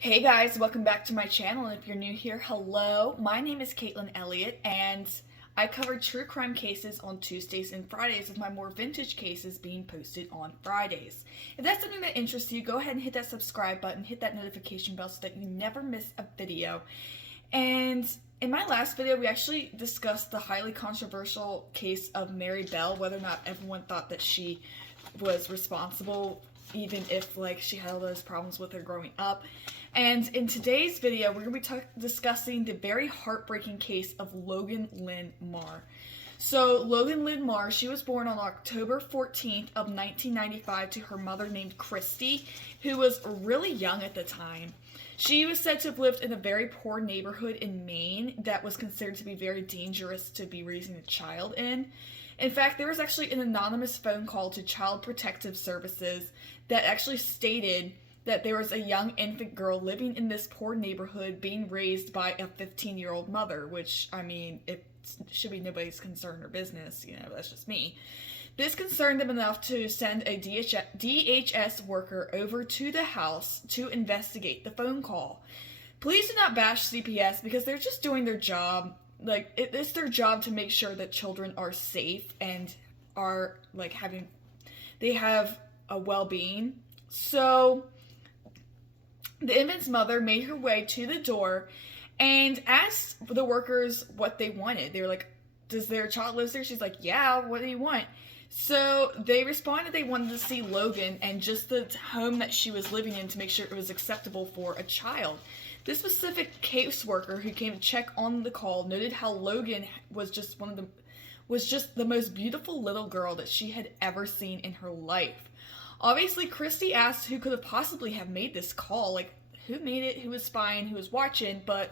Hey guys, welcome back to my channel. And if you're new here, hello. My name is Caitlin Elliott, and I cover true crime cases on Tuesdays and Fridays, with my more vintage cases being posted on Fridays. If that's something that interests you, go ahead and hit that subscribe button, hit that notification bell so that you never miss a video. And in my last video, we actually discussed the highly controversial case of Mary Bell, whether or not everyone thought that she was responsible, even if she had all those problems with her growing up. And in today's video, we're going to be discussing the very heartbreaking case of Logan Lynn Marr. So Logan Lynn Marr, she was born on October 14th of 1995 to her mother named Christy, who was really young at the time. She was said to have lived in a very poor neighborhood in Maine that was considered to be very dangerous to be raising a child in. In fact, there was actually an anonymous phone call to Child Protective Services that actually stated that there was a young infant girl living in this poor neighborhood being raised by a 15-year-old mother, which, I mean, it should be nobody's concern or business, that's just me. This concerned them enough to send a DHS worker over to the house to investigate the phone call. Please do not bash CPS because they're just doing their job. It's their job to make sure that children are safe and are, they have a well-being. So the infant's mother made her way to the door and asked the workers what they wanted. They were like, does their child live there? She's like, yeah, what do you want? So they responded they wanted to see Logan and just the home that she was living in to make sure it was acceptable for a child. This specific caseworker who came to check on the call noted how Logan was just the most beautiful little girl that she had ever seen in her life. Obviously, Christy asked who could have possibly have made this call, who made it, who was spying, who was watching, but,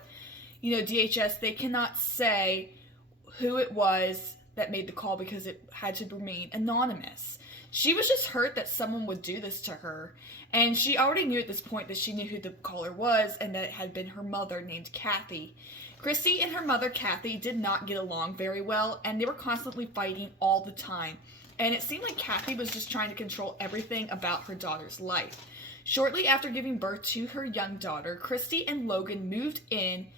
DHS, they cannot say who it was that made the call because it had to remain anonymous. She was just hurt that someone would do this to her, and she already knew at this point that she knew who the caller was and that it had been her mother named Kathy. Christy and her mother, Kathy, did not get along very well, and they were constantly fighting all the time. And it seemed like Kathy was just trying to control everything about her daughter's life. Shortly after giving birth to her young daughter, Christy and Logan moved in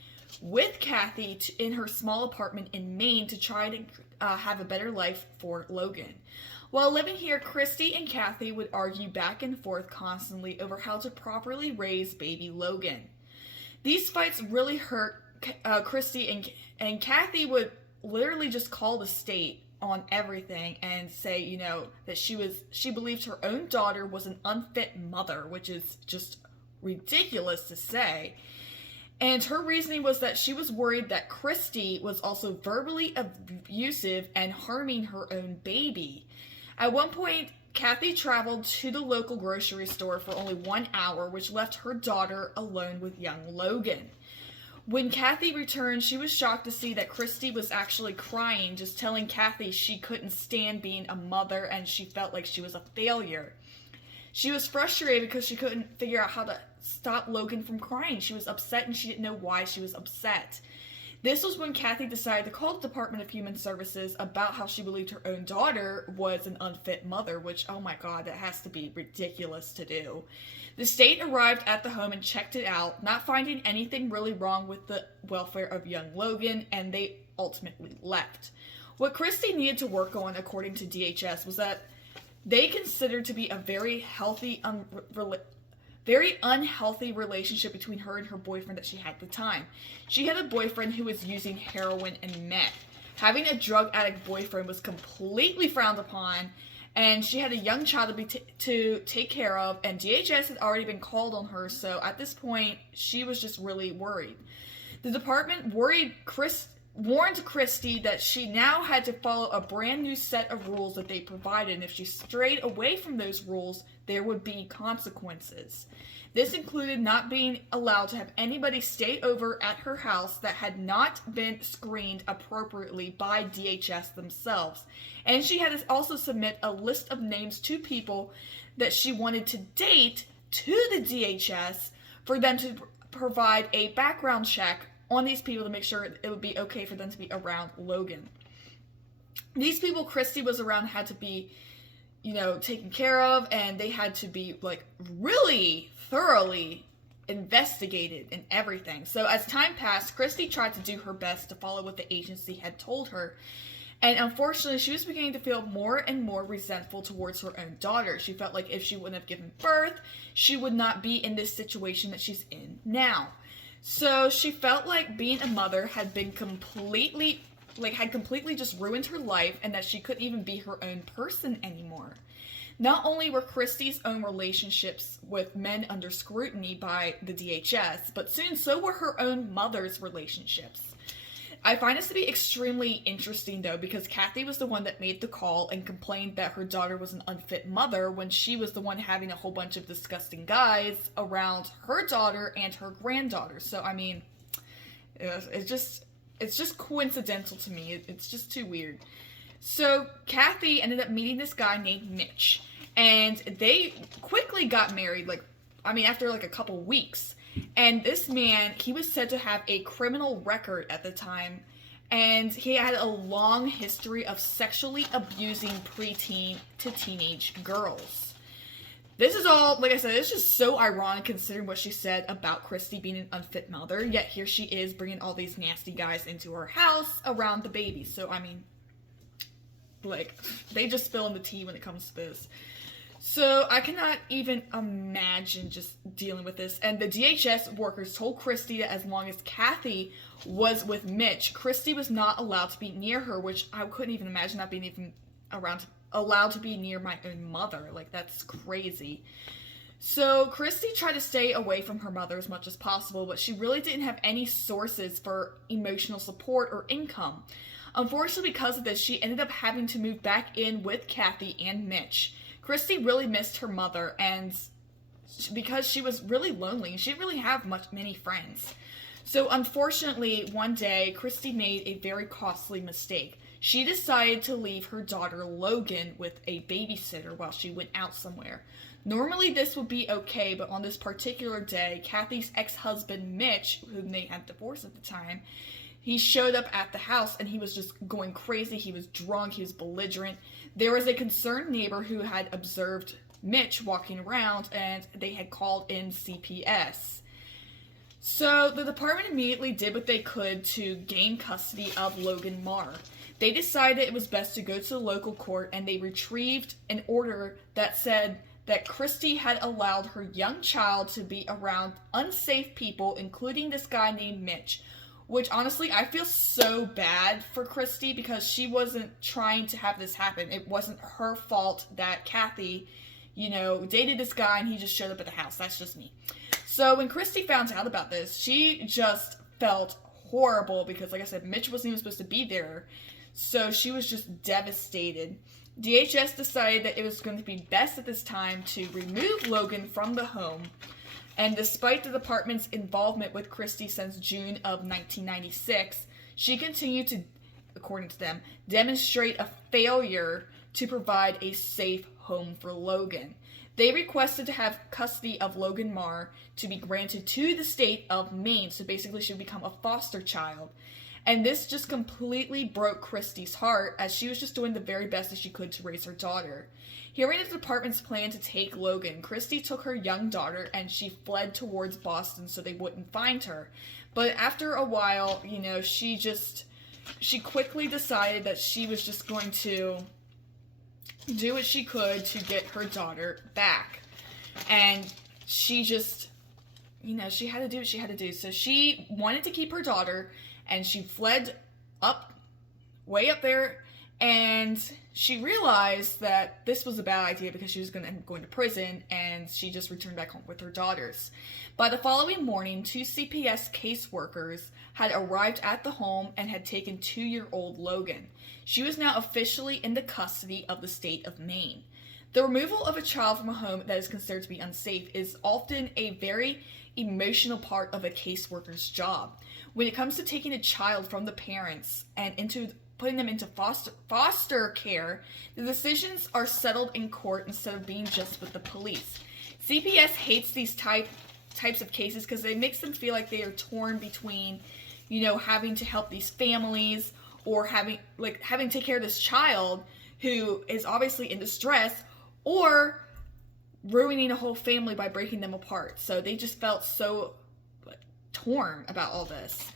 with Kathy in her small apartment in Maine to try to have a better life for Logan. While living here, Christy and Kathy would argue back and forth constantly over how to properly raise baby Logan. These fights really hurt Christy, and Kathy would literally just call the state on everything and say, that she believed her own daughter was an unfit mother, which is just ridiculous to say. And her reasoning was that she was worried that Christy was also verbally abusive and harming her own baby. At one point, Kathy traveled to the local grocery store for only 1 hour, which left her daughter alone with young Logan. When Kathy returned, she was shocked to see that Christy was actually crying, just telling Kathy she couldn't stand being a mother and she felt like she was a failure. She was frustrated because she couldn't figure out how to stop Logan from crying. She was upset and she didn't know why she was upset. This was when Kathy decided to call the Department of Human Services about how she believed her own daughter was an unfit mother, which, oh my god, that has to be ridiculous to do. The state arrived at the home and checked it out, not finding anything really wrong with the welfare of young Logan, and they ultimately left. What Christy needed to work on, according to DHS, was that they considered to be a very unhealthy relationship between her and her boyfriend that she had at the time. She had a boyfriend who was using heroin and meth. Having a drug addict boyfriend was completely frowned upon, and she had a young child to take care of, and DHS had already been called on her, so at this point, she was just really worried. The department warned Christy that she now had to follow a brand new set of rules that they provided, and if she strayed away from those rules, there would be consequences. This included not being allowed to have anybody stay over at her house that had not been screened appropriately by DHS themselves. And she had to also submit a list of names to people that she wanted to date to the DHS for them to provide a background check on these people to make sure it would be okay for them to be around Logan. These people Christy was around had to be taken care of, and they had to be really thoroughly investigated and everything. So as time passed, Christy tried to do her best to follow what the agency had told her. And unfortunately, she was beginning to feel more and more resentful towards her own daughter. She felt like if she wouldn't have given birth, she would not be in this situation that she's in now. So she felt like being a mother had been completely just ruined her life, and that she couldn't even be her own person anymore. Not only were Christy's own relationships with men under scrutiny by the DHS, but soon so were her own mother's relationships. I find this to be extremely interesting, though, because Kathy was the one that made the call and complained that her daughter was an unfit mother when she was the one having a whole bunch of disgusting guys around her daughter and her granddaughter. So, I mean, it's just coincidental to me. It's just too weird. So, Kathy ended up meeting this guy named Mitch, and they quickly got married, after a couple weeks. And this man, he was said to have a criminal record at the time, and he had a long history of sexually abusing preteen to teenage girls. This is all, like I said, it's just so ironic considering what she said about Christy being an unfit mother, yet here she is bringing all these nasty guys into her house around the baby. So, I mean, they just spill in the tea when it comes to this. So I cannot even imagine just dealing with this. And the DHS workers told Christy that as long as Kathy was with Mitch, Christy was not allowed to be near her, which I couldn't even imagine not being even allowed to be near my own mother. That's crazy. So Christy tried to stay away from her mother as much as possible, but she really didn't have any sources for emotional support or income. Unfortunately, because of this, she ended up having to move back in with Kathy and Mitch. Christy really missed her mother, and because she was really lonely, she didn't really have many friends. So unfortunately, one day, Christy made a very costly mistake. She decided to leave her daughter Logan with a babysitter while she went out somewhere. Normally this would be okay, but on this particular day, Kathy's ex-husband Mitch, whom they had divorced at the time, he showed up at the house and he was just going crazy. He was drunk, he was belligerent. There was a concerned neighbor who had observed Mitch walking around, and they had called in CPS. So the department immediately did what they could to gain custody of Logan Marr. They decided it was best to go to the local court, and they retrieved an order that said that Christy had allowed her young child to be around unsafe people, including this guy named Mitch. Which, honestly, I feel so bad for Christy because she wasn't trying to have this happen. It wasn't her fault that Kathy, dated this guy and he just showed up at the house. That's just me. So when Christy found out about this, she just felt horrible because, like I said, Mitch wasn't even supposed to be there. So she was just devastated. DHS decided that it was going to be best at this time to remove Logan from the home. And despite the department's involvement with Christy since June of 1996, she continued to, according to them, demonstrate a failure to provide a safe home for Logan. They requested to have custody of Logan Marr to be granted to the state of Maine, so basically she would become a foster child. And this just completely broke Christy's heart, as she was just doing the very best that she could to raise her daughter. Hearing the department's plan to take Logan, Christy took her young daughter and she fled towards Boston so they wouldn't find her. But after a while, she quickly decided that she was just going to do what she could to get her daughter back. And she just, she had to do what she had to do. So she wanted to keep her daughter, and she fled way up there, and she realized that this was a bad idea because she was going to end up going to prison, and she just returned back home with her daughters. By the following morning, 2 CPS caseworkers had arrived at the home and had taken 2-year-old Logan. She was now officially in the custody of the state of Maine. The removal of a child from a home that is considered to be unsafe is often a very emotional part of a caseworker's job. When it comes to taking a child from the parents and putting them into foster care, the decisions are settled in court instead of being just with the police. CPS hates these types of cases because it makes them feel like they are torn between, having to help these families or having to take care of this child who is obviously in distress, or ruining a whole family by breaking them apart. So they just felt so torn about all this.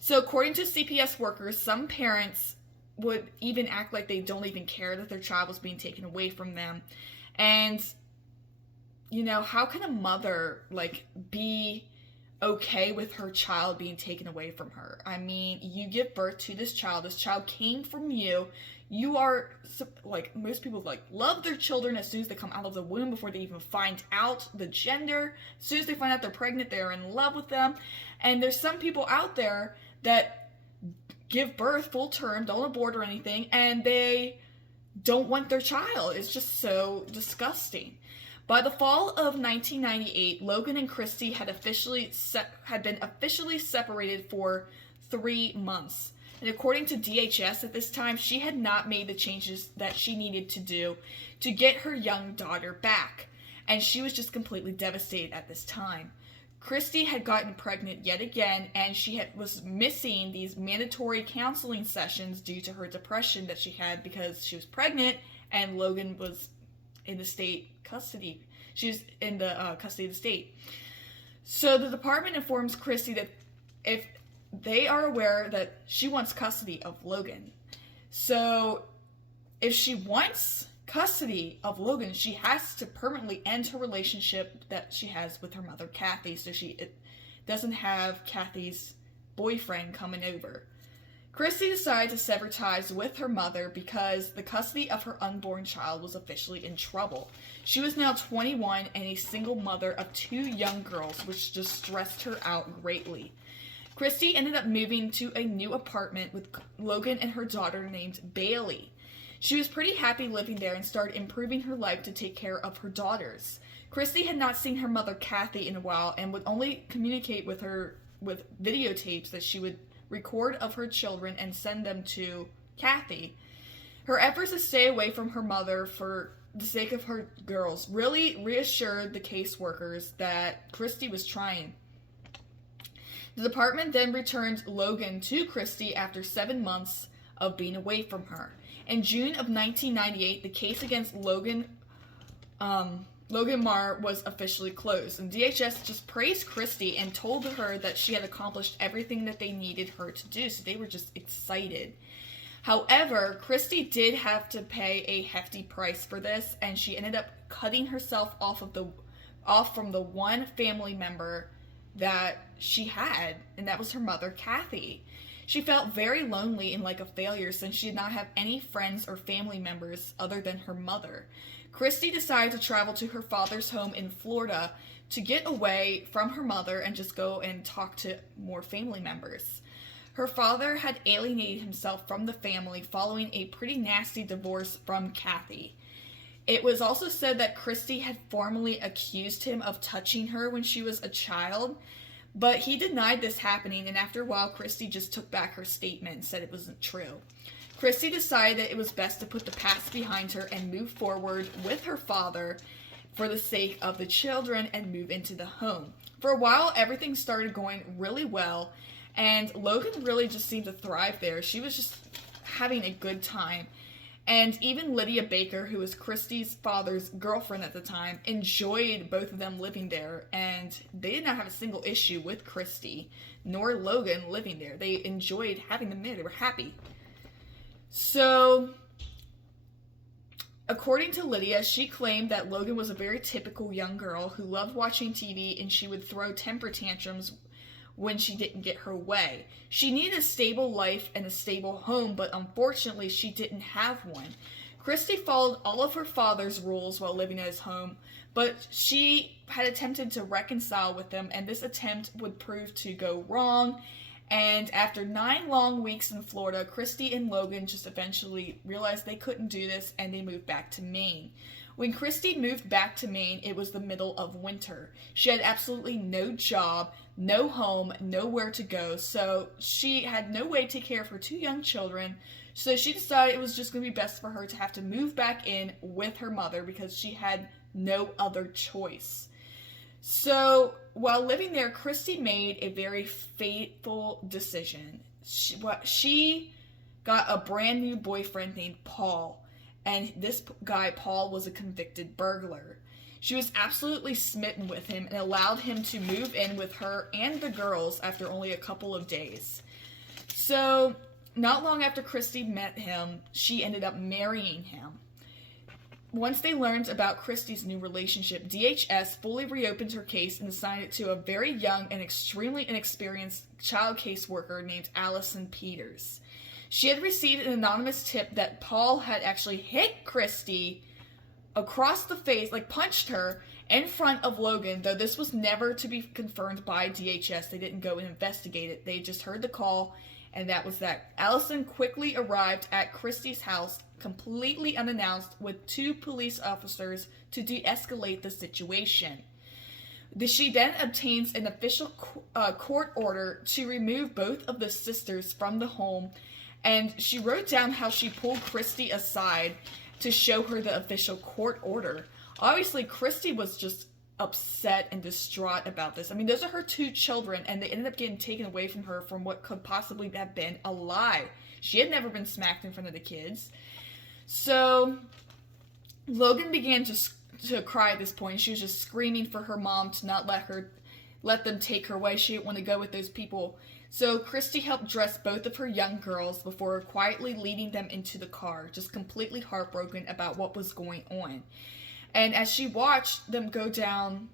So according to CPS workers, some parents would even act like they don't even care that their child was being taken away from them. And, you know, how can a mother, like, be okay with her child being taken away from her? I mean, you give birth to this child came from you. You are, like, most people, like, love their children as soon as they come out of the womb, before they even find out the gender. As soon as they find out they're pregnant, they're in love with them. And there's some people out there that give birth full term, don't abort or anything, and they don't want their child. It's just so disgusting. By the fall of 1998, Logan and Christy had been officially separated for 3 months. And according to DHS at this time, she had not made the changes that she needed to do to get her young daughter back. And she was just completely devastated at this time. Christy had gotten pregnant yet again, and she was missing these mandatory counseling sessions due to her depression that she had because she was pregnant and Logan was in the state custody. She was in the custody of the state. So the department informs Christy that if they are aware that she wants custody of Logan. So if she wants custody of Logan, she has to permanently end her relationship that she has with her mother, Kathy, so she doesn't have Kathy's boyfriend coming over. Christy decided to sever ties with her mother because the custody of her unborn child was officially in trouble. She was now 21 and a single mother of 2 young girls, which just stressed her out greatly. Christy ended up moving to a new apartment with Logan and her daughter named Bailey. She was pretty happy living there and started improving her life to take care of her daughters. Christy had not seen her mother Kathy in a while and would only communicate with her with videotapes that she would record of her children and send them to Kathy. Her efforts to stay away from her mother for the sake of her girls really reassured the caseworkers that Christy was trying. The department then returned Logan to Christy after 7 months of being away from her. In June of 1998, the case against Logan Marr was officially closed, and DHS just praised Christy and told her that she had accomplished everything that they needed her to do, so they were just excited. However, Christy did have to pay a hefty price for this, and she ended up cutting herself off from the one family member that she had, and that was her mother, Kathy. She felt very lonely and like a failure since she did not have any friends or family members other than her mother. Christy decided to travel to her father's home in Florida to get away from her mother and just go and talk to more family members. Her father had alienated himself from the family following a pretty nasty divorce from Kathy. It was also said that Christy had formally accused him of touching her when she was a child, but he denied this happening, and after a while, Christy just took back her statement and said it wasn't true. Christy decided that it was best to put the past behind her and move forward with her father for the sake of the children and move into the home. For a while, everything started going really well, and Logan really just seemed to thrive there. She was just having a good time. And even Lydia Baker, who was Christy's father's girlfriend at the time, enjoyed both of them living there, and they did not have a single issue with Christy nor Logan living there. They enjoyed having them there. They were happy. So, according to Lydia, she claimed that Logan was a very typical young girl who loved watching TV, and she would throw temper tantrums when she didn't get her way. She needed a stable life and a stable home, but unfortunately she didn't have one. Christy followed all of her father's rules while living at his home, but she had attempted to reconcile with them, and this attempt would prove to go wrong. And after 9 long weeks in Florida, Christy and Logan just eventually realized they couldn't do this, and they moved back to Maine. When Christy moved back to Maine, it was the middle of winter. She had absolutely no job, no home, nowhere to go, so she had no way to take care of her 2 young children, so she decided it was just going to be best for her to have to move back in with her mother because she had no other choice. So, while living there, Christy made a very fateful decision. She got a brand new boyfriend named Paul, and this guy, Paul, was a convicted burglar. She was absolutely smitten with him and allowed him to move in with her and the girls after only a couple of days. So, not long after Christy met him, she ended up marrying him. Once they learned about Christy's new relationship, DHS fully reopened her case and assigned it to a very young and extremely inexperienced child caseworker named Allison Peters. She had received an anonymous tip that Paul had actually hit Christy across the face, like punched her in front of Logan, though this was never to be confirmed by DHS. They didn't go and investigate it. They just heard the call, and that was that. Allison quickly arrived at Christy's house completely unannounced with 2 police officers to de-escalate the situation. She then obtains an official court order to remove both of the sisters from the home, and she wrote down how she pulled Christy aside to show her the official court order. Obviously, Christy was just upset and distraught about this. I mean, those are her 2 children, and they ended up getting taken away from her from what could possibly have been a lie. She had never been smacked in front of the kids. So, Logan began to cry at this point. She was just screaming for her mom to not let them take her away. She didn't want to go with those people. So, Christy helped dress both of her young girls before quietly leading them into the car, just completely heartbroken about what was going on. And as she watched them go down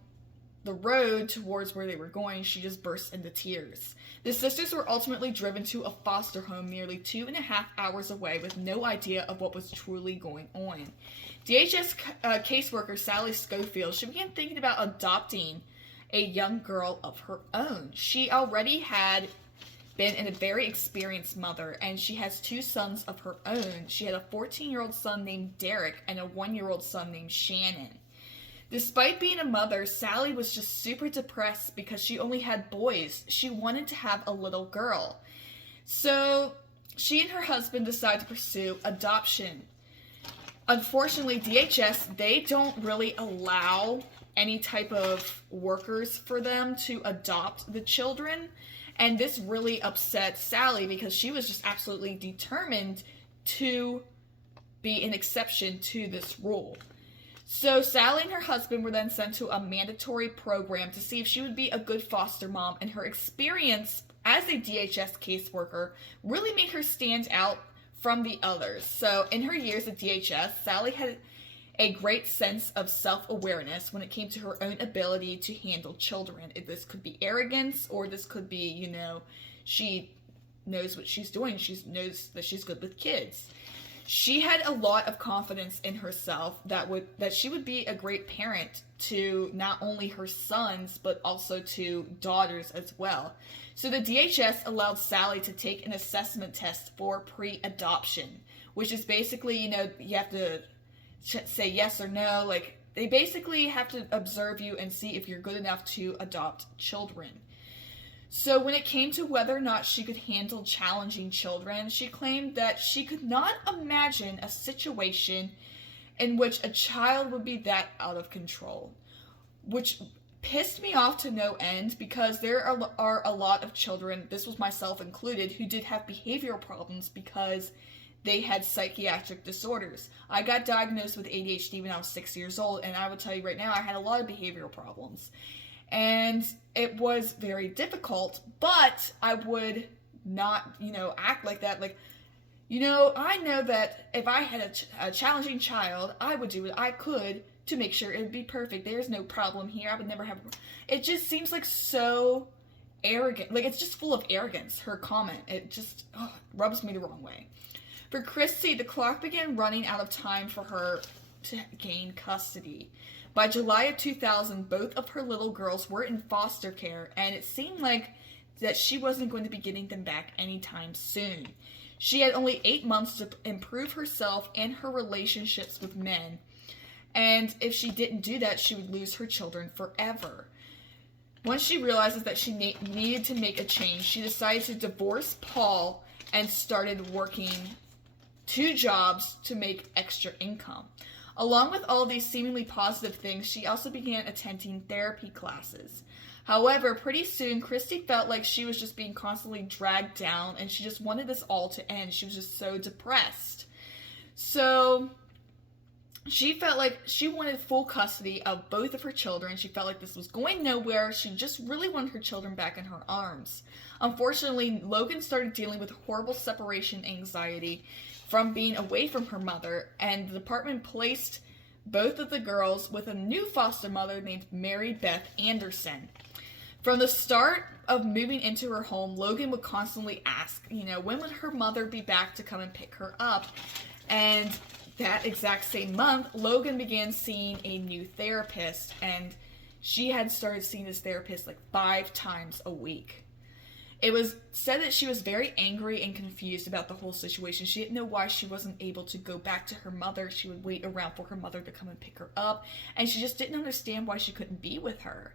the road towards where they were going, she just burst into tears. The sisters were ultimately driven to a foster home nearly 2.5 hours away with no idea of what was truly going on. DHS caseworker Sally Schofield, she began thinking about adopting a young girl of her own. She already had been a very experienced mother, and she has 2 sons of her own. She had a 14-year-old son named Derek and a 1-year-old son named Shannon. Despite being a mother, Sally was just super depressed because she only had boys. She wanted to have a little girl. So she and her husband decided to pursue adoption. Unfortunately, DHS, they don't really allow any type of workers for them to adopt the children. And this really upset Sally because she was just absolutely determined to be an exception to this rule. So Sally and her husband were then sent to a mandatory program to see if she would be a good foster mom, and her experience as a DHS caseworker really made her stand out from the others. So in her years at DHS, Sally had a great sense of self-awareness when it came to her own ability to handle children. This could be arrogance, or this could be, she knows what she's doing. She knows that she's good with kids. She had a lot of confidence in herself that she would be a great parent to not only her sons, but also to daughters as well. So the DHS allowed Sally to take an assessment test for pre-adoption, which is basically, you have to say yes or no. Like, they basically have to observe you and see if you're good enough to adopt children. So when it came to whether or not she could handle challenging children, she claimed that she could not imagine a situation in which a child would be that out of control, which pissed me off to no end because there are a lot of children, this was myself included, who did have behavioral problems because they had psychiatric disorders. I got diagnosed with ADHD when I was 6 years old, and I will tell you right now, I had a lot of behavioral problems. And it was very difficult, but I would not, act like that. Like, I know that if I had a challenging child, I would do what I could to make sure it would be perfect. There's no problem here. I would never have... It just seems like so arrogant. Like, it's just full of arrogance, her comment. It just rubs me the wrong way. For Christy, the clock began running out of time for her to gain custody. By July of 2000, both of her little girls were in foster care, and it seemed like that she wasn't going to be getting them back anytime soon. She had only 8 months to improve herself and her relationships with men, and if she didn't do that, she would lose her children forever. Once she realizes that she needed to make a change, she decided to divorce Paul and started working 2 jobs to make extra income. Along with all these seemingly positive things, she also began attending therapy classes. However, pretty soon, Christy felt like she was just being constantly dragged down, and she just wanted this all to end. She was just so depressed. So, She felt like she wanted full custody of both of her children. She felt like this was going nowhere. She just really wanted her children back in her arms. Unfortunately, Logan started dealing with horrible separation anxiety from being away from her mother, and the department placed both of the girls with a new foster mother named Mary Beth Anderson. From the start of moving into her home, Logan would constantly ask, when would her mother be back to come and pick her up? And that exact same month, Logan began seeing a new therapist, and she had started seeing this therapist like 5 times a week. It was said that she was very angry and confused about the whole situation. She didn't know why she wasn't able to go back to her mother. She would wait around for her mother to come and pick her up, and she just didn't understand why she couldn't be with her.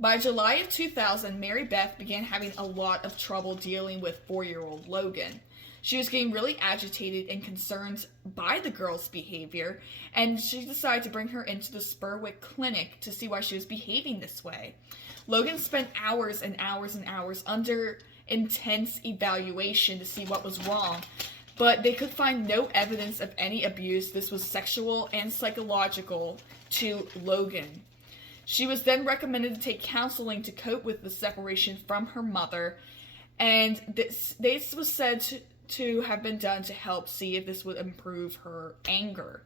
By July of 2000, Mary Beth began having a lot of trouble dealing with 4-year-old Logan. She was getting really agitated and concerned by the girl's behavior, and she decided to bring her into the Spurwick Clinic to see why she was behaving this way. Logan spent hours and hours and hours under intense evaluation to see what was wrong, but they could find no evidence of any abuse. This was sexual and psychological to Logan. She was then recommended to take counseling to cope with the separation from her mother, and this was said to have been done to help see if this would improve her anger.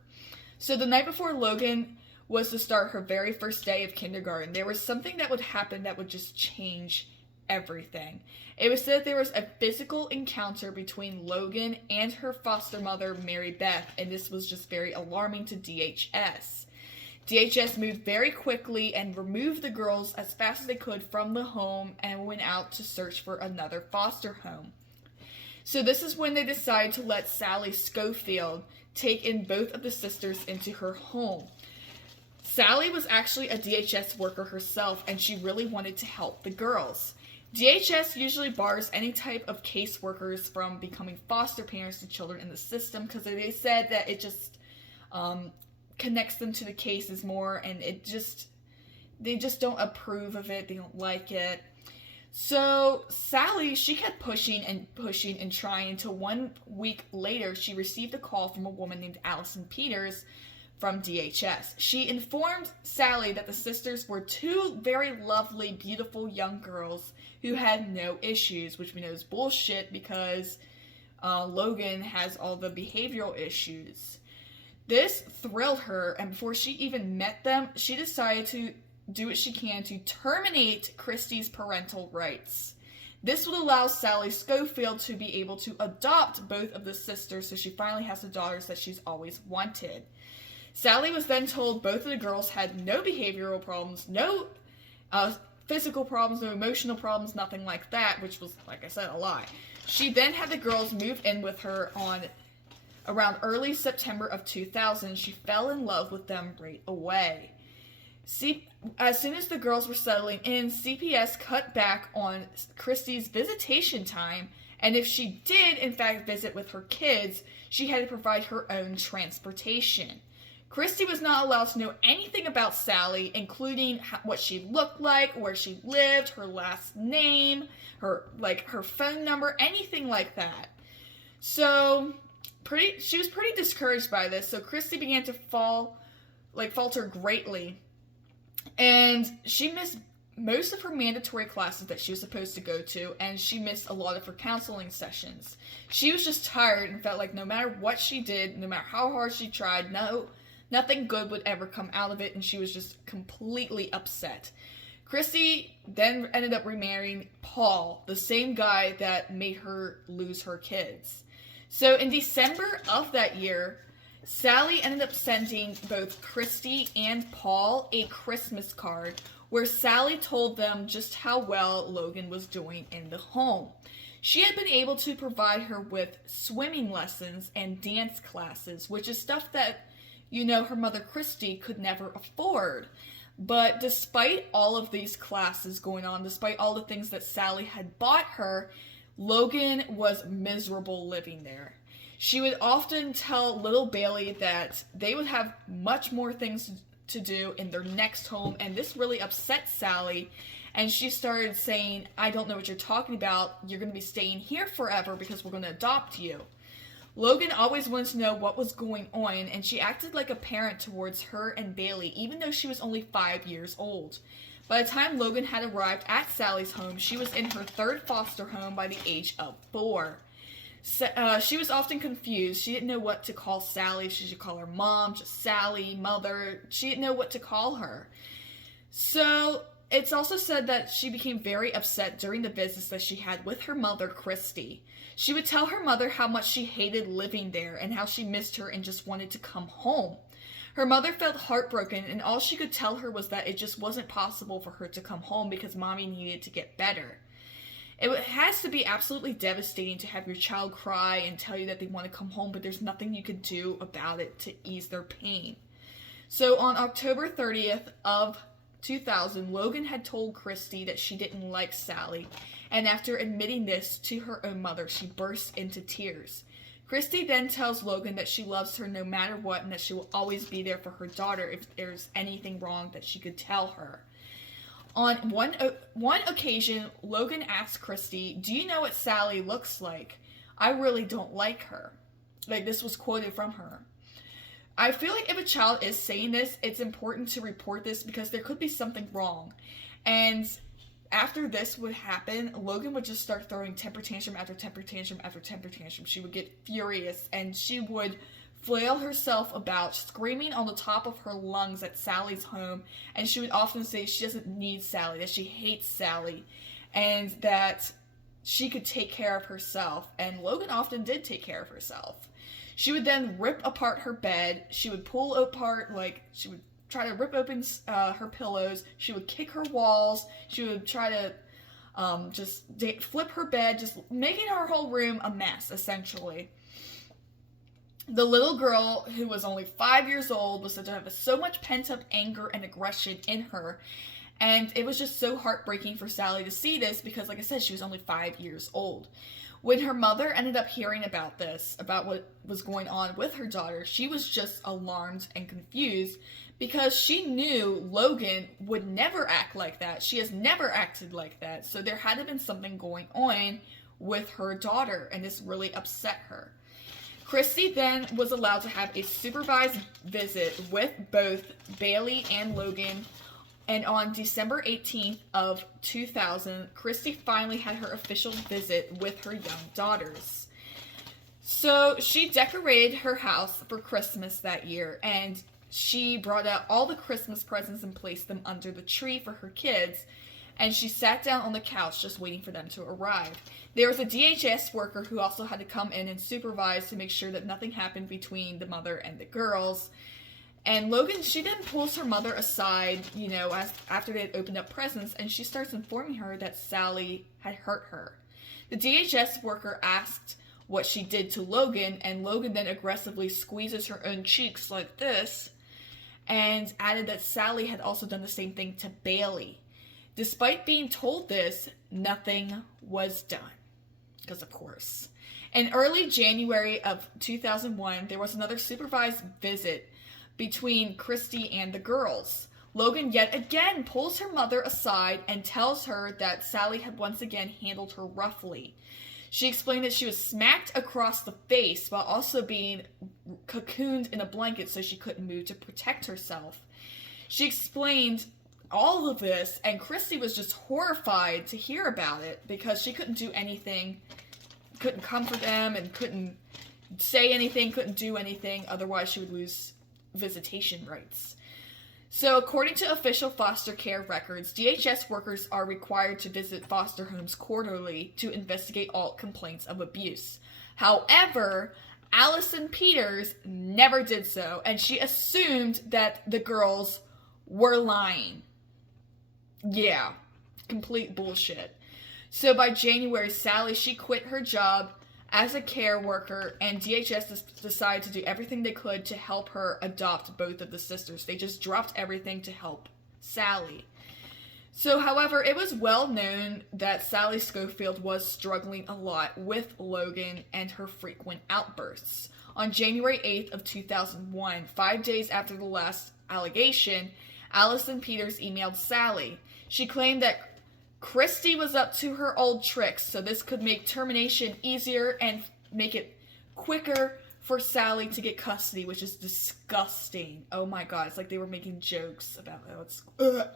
So the night before Logan was to start her very first day of kindergarten, there was something that would happen that would just change everything. It was said that there was a physical encounter between Logan and her foster mother, Mary Beth, and this was just very alarming to DHS. DHS moved very quickly and removed the girls as fast as they could from the home and went out to search for another foster home. So this is when they decided to let Sally Schofield take in both of the sisters into her home. Sally was actually a DHS worker herself, and she really wanted to help the girls. DHS usually bars any type of caseworkers from becoming foster parents to children in the system because they said that it just connects them to the cases more, and they just don't approve of it. They don't like it. So Sally, she kept pushing and pushing and trying until 1 week later she received a call from a woman named Allison Peters from DHS. She informed Sally that the sisters were 2 very lovely, beautiful young girls who had no issues, which we know is bullshit because Logan has all the behavioral issues. This thrilled her, and before she even met them, she decided to do what she can to terminate Christy's parental rights. This would allow Sally Schofield to be able to adopt both of the sisters, so she finally has the daughters that she's always wanted. Sally was then told both of the girls had no behavioral problems, no physical problems, no emotional problems, nothing like that, which was, like I said, a lie. She then had the girls move in with her on around early September of 2000. She fell in love with them right away. As soon as the girls were settling in, CPS cut back on Christy's visitation time, and if she did, in fact, visit with her kids, she had to provide her own transportation. Christy was not allowed to know anything about Sally, including what she looked like, where she lived, her last name, her phone number, anything like that. So she was pretty discouraged by this, so Christy began to falter greatly. And she missed most of her mandatory classes that she was supposed to go to, and she missed a lot of her counseling sessions. She was just tired and felt like no matter what she did, no matter how hard she tried, nothing good would ever come out of it, and she was just completely upset. Christy then ended up remarrying Paul, the same guy that made her lose her kids. So in December of that year, Sally ended up sending both Christy and Paul a Christmas card where Sally told them just how well Logan was doing in the home. She had been able to provide her with swimming lessons and dance classes, which is stuff that, her mother Christy could never afford. But despite all of these classes going on, despite all the things that Sally had bought her, Logan was miserable living there. She would often tell little Bailey that they would have much more things to do in their next home, and this really upset Sally, and she started saying, "I don't know what you're talking about. You're going to be staying here forever because we're going to adopt you." Logan always wanted to know what was going on, and she acted like a parent towards her and Bailey, even though she was only 5 years old. By the time Logan had arrived at Sally's home, she was in her third foster home by the age of 4. She was often confused. She didn't know what to call Sally. She should call her mom, just Sally, mother. She didn't know what to call her. So it's also said that she became very upset during the visits that she had with her mother, Christy. She would tell her mother how much she hated living there and how she missed her and just wanted to come home. Her mother felt heartbroken, and all she could tell her was that it just wasn't possible for her to come home because mommy needed to get better. It has to be absolutely devastating to have your child cry and tell you that they want to come home, but there's nothing you can do about it to ease their pain. So on October 30th of 2000, Logan had told Christy that she didn't like Sally, and after admitting this to her own mother, she burst into tears. Christy then tells Logan that she loves her no matter what and that she will always be there for her daughter if there's anything wrong that she could tell her. On one occasion, Logan asked Christy, "Do you know what Sally looks like? I really don't like her." Like, this was quoted from her. I feel like if a child is saying this, it's important to report this because there could be something wrong. And after this would happen, Logan would just start throwing temper tantrum after temper tantrum after temper tantrum. She would get furious and she would flail herself about, screaming on the top of her lungs at Sally's home. And she would often say she doesn't need Sally, that she hates Sally, and that she could take care of herself. And Logan often did take care of herself. She would then rip apart her bed. She would pull apart, she would try to rip open her pillows. She would kick her walls. She would try to flip her bed, just making her whole room a mess, essentially. The little girl, who was only 5 years old, was said to have so much pent-up anger and aggression in her. And it was just so heartbreaking for Sally to see this because, like I said, she was only 5 years old. When her mother ended up hearing about this, about what was going on with her daughter, she was just alarmed and confused because she knew Logan would never act like that. She has never acted like that. So there had to have been something going on with her daughter, and this really upset her. Christy then was allowed to have a supervised visit with both Bailey and Logan. And on December 18th of 2000, Christy finally had her official visit with her young daughters. So she decorated her house for Christmas that year, and she brought out all the Christmas presents and placed them under the tree for her kids, and she sat down on the couch just waiting for them to arrive. There was a DHS worker who also had to come in and supervise to make sure that nothing happened between the mother and the girls. And Logan, she then pulls her mother aside, after they had opened up presents, and she starts informing her that Sally had hurt her. The DHS worker asked what she did to Logan, and Logan then aggressively squeezes her own cheeks like this, and added that Sally had also done the same thing to Bailey. Despite being told this, nothing was done. Because of course. In early January of 2001, there was another supervised visit between Christy and the girls. Logan yet again pulls her mother aside and tells her that Sally had once again handled her roughly. She explained that she was smacked across the face while also being cocooned in a blanket so she couldn't move to protect herself. She explained all of this, and Christy was just horrified to hear about it because she couldn't do anything, couldn't comfort them, and couldn't say anything, couldn't do anything, otherwise she would lose visitation rights. So according to official foster care records, DHS workers are required to visit foster homes quarterly to investigate all complaints of abuse. However, Allison Peters never did so, and she assumed that the girls were lying. Yeah, complete bullshit. So by January, Sally, she quit her job as a care worker, and DHS decided to do everything they could to help her adopt both of the sisters. They just dropped everything to help Sally. So, however, it was well known that Sally Schofield was struggling a lot with Logan and her frequent outbursts. On January 8th of 2001, 5 days after the last allegation, Allison Peters emailed Sally. She claimed that Christy was up to her old tricks, so this could make termination easier and make it quicker for Sally to get custody, which is disgusting. Oh my god, it's like they were making jokes about how it's... Ugh.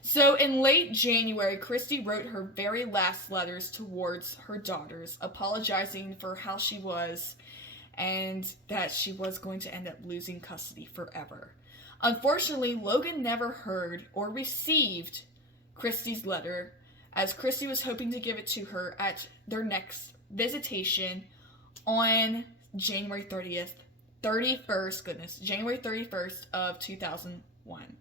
So in late January, Christy wrote her very last letters towards her daughters, apologizing for how she was and that she was going to end up losing custody forever. Unfortunately, Logan never heard or received Christy's letter, as Christy was hoping to give it to her at their next visitation on January 31st of 2001.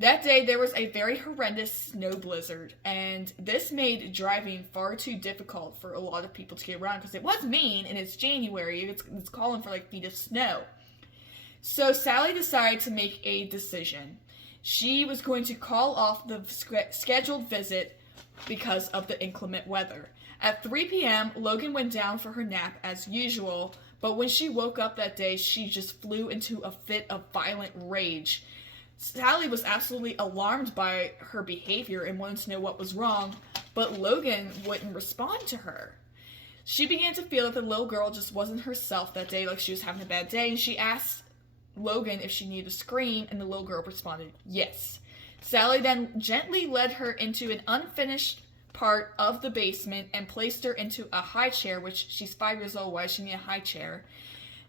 That day, there was a very horrendous snow blizzard, and this made driving far too difficult for a lot of people to get around, because it was mean, and it's January, it's calling for like feet of snow. So Sally decided to make a decision. She was going to call off the scheduled visit because of the inclement weather. At 3 p.m., Logan went down for her nap as usual, but when she woke up that day, she just flew into a fit of violent rage. Sally was absolutely alarmed by her behavior and wanted to know what was wrong, but Logan wouldn't respond to her. She began to feel that the little girl just wasn't herself that day, like she was having a bad day, and she asked Logan if she needed to scream, and the little girl responded, yes. Sally then gently led her into an unfinished part of the basement and placed her into a high chair, which she's 5 years old, why she needed a high chair,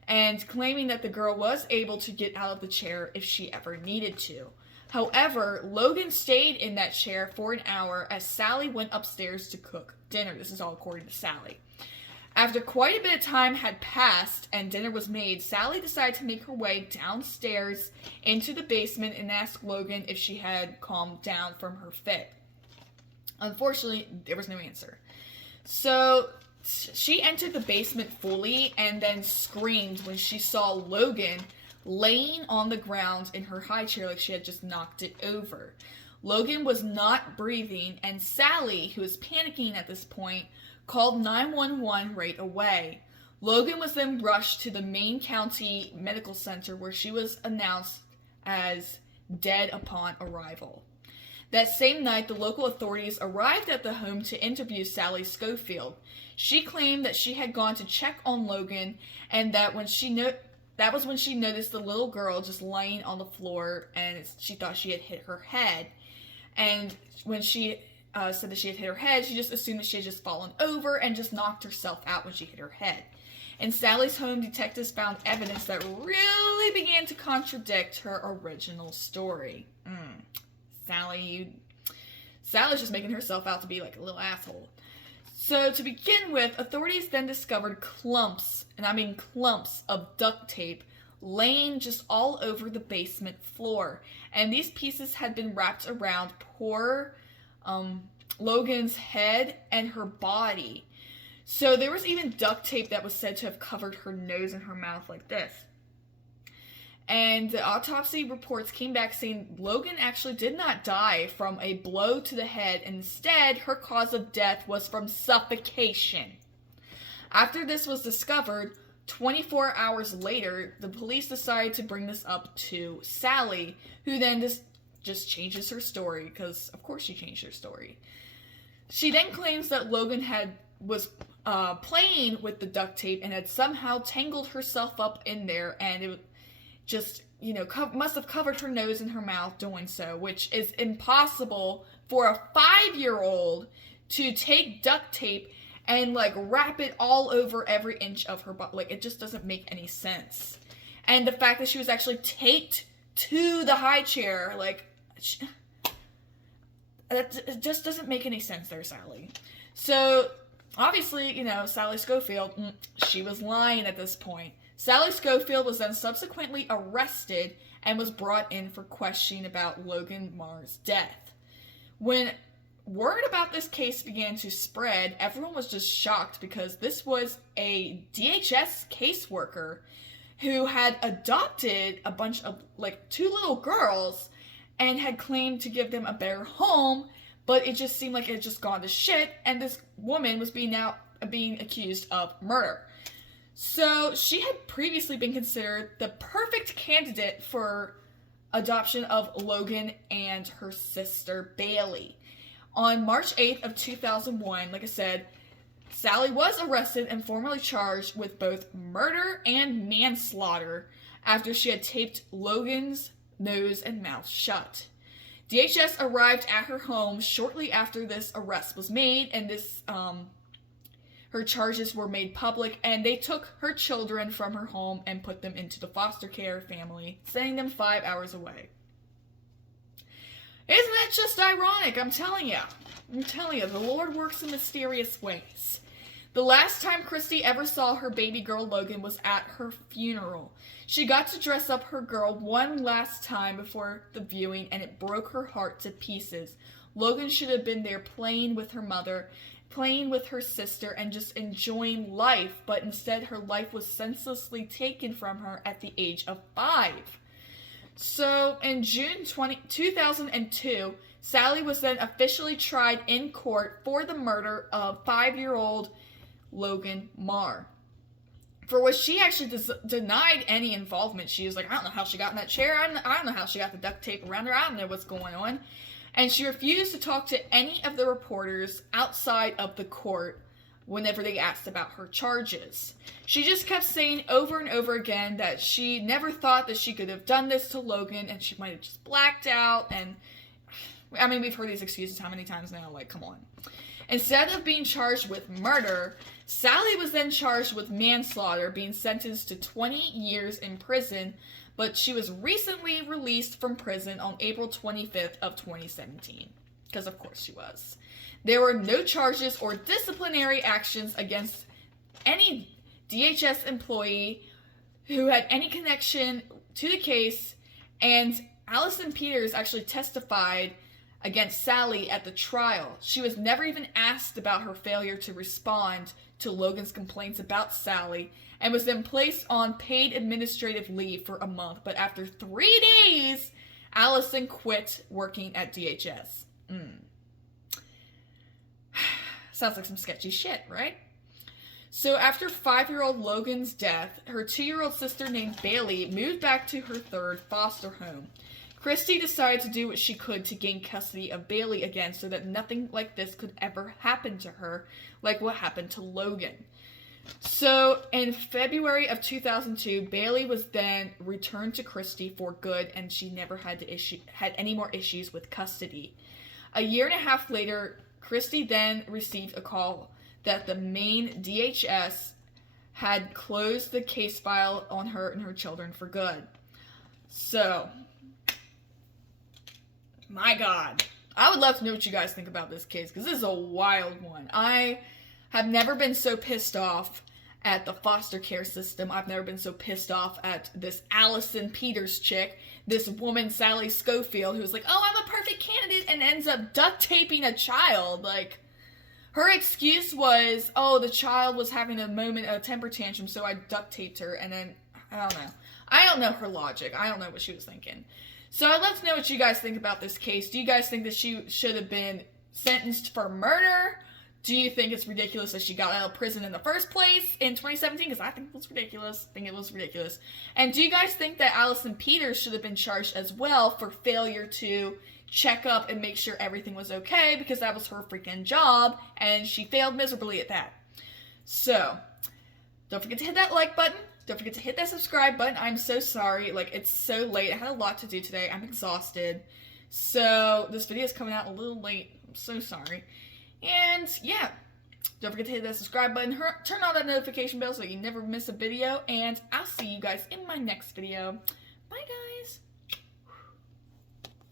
and claiming that the girl was able to get out of the chair if she ever needed to. However, Logan stayed in that chair for an hour as Sally went upstairs to cook dinner. This is all according to Sally. After quite a bit of time had passed and dinner was made, Sally decided to make her way downstairs into the basement and ask Logan if she had calmed down from her fit. Unfortunately, there was no answer. So she entered the basement fully and then screamed when she saw Logan laying on the ground in her high chair like she had just knocked it over. Logan was not breathing, and Sally, who was panicking at this point, called 911 right away. Logan was then rushed to the Maine County Medical Center, where she was announced as dead upon arrival. That same night, the local authorities arrived at the home to interview Sally Schofield. She claimed that she had gone to check on Logan, and that was when she noticed the little girl just laying on the floor, and she thought she had hit her head. And when she said that she had hit her head, she just assumed that she had just fallen over and just knocked herself out when she hit her head. In Sally's home, detectives found evidence that really began to contradict her original story. Sally's just making herself out to be like a little asshole. So to begin with, authorities then discovered clumps, and I mean clumps, of duct tape laying just all over the basement floor. And these pieces had been wrapped around poor Logan's head and her body. So there was even duct tape that was said to have covered her nose and her mouth like this. And the autopsy reports came back saying Logan actually did not die from a blow to the head. Instead, her cause of death was from suffocation. After this was discovered, 24 hours later, the police decided to bring this up to Sally, who then just changes her story, because of course she changed her story. She then claims that Logan was playing with the duct tape and had somehow tangled herself up in there, and it just, must have covered her nose and her mouth doing so, which is impossible for a 5-year-old to take duct tape and, wrap it all over every inch of her body. It just doesn't make any sense. And the fact that she was actually taped to the high chair, it just doesn't make any sense there, Sally. So, obviously, Sally Schofield, she was lying at this point. Sally Schofield was then subsequently arrested and was brought in for questioning about Logan Marr's death. When word about this case began to spread, everyone was just shocked because this was a DHS caseworker who had adopted a bunch of, 2 little girls and had claimed to give them a better home, but it just seemed like it had just gone to shit, and this woman was being accused of murder. So she had previously been considered the perfect candidate for adoption of Logan and her sister Bailey. On March 8th of 2001, like I said, Sally was arrested and formally charged with both murder and manslaughter after she had taped Logan's nose and mouth shut. DHS arrived at her home shortly after this arrest was made, and her charges were made public, and they took her children from her home and put them into the foster care family, sending them 5 hours away. Isn't that just ironic? I'm telling you, the Lord works in mysterious ways. The last time Christy ever saw her baby girl Logan was at her funeral. She got to dress up her girl one last time before the viewing, and it broke her heart to pieces. Logan should have been there playing with her mother, playing with her sister, and just enjoying life, but instead her life was senselessly taken from her at the age of 5. So, in June 2002, Sally was then officially tried in court for the murder of 5-year-old Logan Marr, for which she actually denied any involvement. She was like, I don't know how she got in that chair, I don't know how she got the duct tape around her, I don't know what's going on. And she refused to talk to any of the reporters outside of the court whenever they asked about her charges. She just kept saying over and over again that she never thought that she could have done this to Logan, and she might have just blacked out, and I mean, we've heard these excuses how many times now, like, come on. Instead of being charged with murder, Sally was then charged with manslaughter, being sentenced to 20 years in prison, but she was recently released from prison on April 25th of 2017. Because of course she was. There were no charges or disciplinary actions against any DHS employee who had any connection to the case, and Allison Peters actually testified against Sally at the trial. She was never even asked about her failure to respond to Logan's complaints about Sally, and was then placed on paid administrative leave for a month. But after 3 days, Allison quit working at DHS. Sounds like some sketchy shit, right? So after 5-year-old Logan's death, her 2-year-old sister named Bailey moved back to her 3rd foster home. Christy decided to do what she could to gain custody of Bailey again so that nothing like this could ever happen to her, like what happened to Logan. So in February of 2002, Bailey was then returned to Christy for good, and she never had any more issues with custody. A year and a half later, Christy then received a call that the main DHS had closed the case file on her and her children for good. So, my God. I would love to know what you guys think about this case, because this is a wild one. I have never been so pissed off at the foster care system. I've never been so pissed off at this Allison Peters chick, this woman Sally Schofield, who's like, oh, I'm a perfect candidate, and ends up duct taping a child. Like, her excuse was, oh, the child was having a temper tantrum, so I duct taped her, and then, I don't know. I don't know her logic. I don't know what she was thinking. So I'd love to know what you guys think about this case. Do you guys think that she should have been sentenced for murder? Do you think it's ridiculous that she got out of prison in the first place in 2017? Because I think it was ridiculous. And do you guys think that Allison Peters should have been charged as well for failure to check up and make sure everything was okay, because that was her freaking job, and she failed miserably at that? So, don't forget to hit that like button. Don't forget to hit that subscribe button. I'm so sorry. Like, it's so late. I had a lot to do today. I'm exhausted. So, this video is coming out a little late. I'm so sorry. And, yeah. Don't forget to hit that subscribe button. Turn on that notification bell so you never miss a video. And I'll see you guys in my next video. Bye, guys.